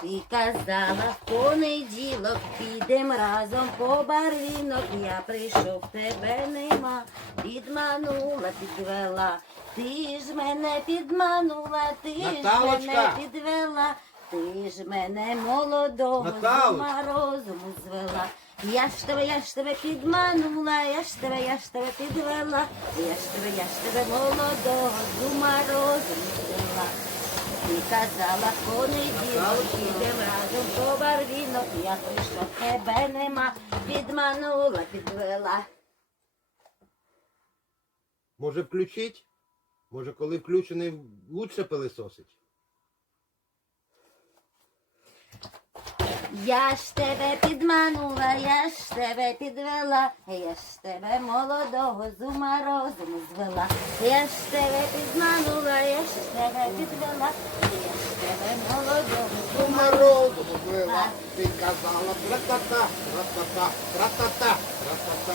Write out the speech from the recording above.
Ти казала в понеділок, підем разом по барвінок. Я прийшов, тебе нема, підманула, підвела. Ти ж мене підманула, ти ж Наталочка! мене підвела, ти ж мене молодого з ума розуму звела. Я ж тебе, я ж тебе підманула, я ж тебе, я ж тебе підвела, я ж тебе, я ж тебе молодого з ума розуму звела. Ти казала понеділок, Наталочка. разом по барвінок, я прийшов, тебе нема, підманула, підвела. Може включить? Може, коли включений, лучше пилисосить? Я ж тебе підманула, я ж тебе підвела, я ж тебе молодого з ума розуму звела. Я ж тебе підманула, я ж тебе підвела, я ж тебе молодого з ума Морозу звела, ти казала, тра-та-та, тра-та-та, тра-та-та, тра-та-та.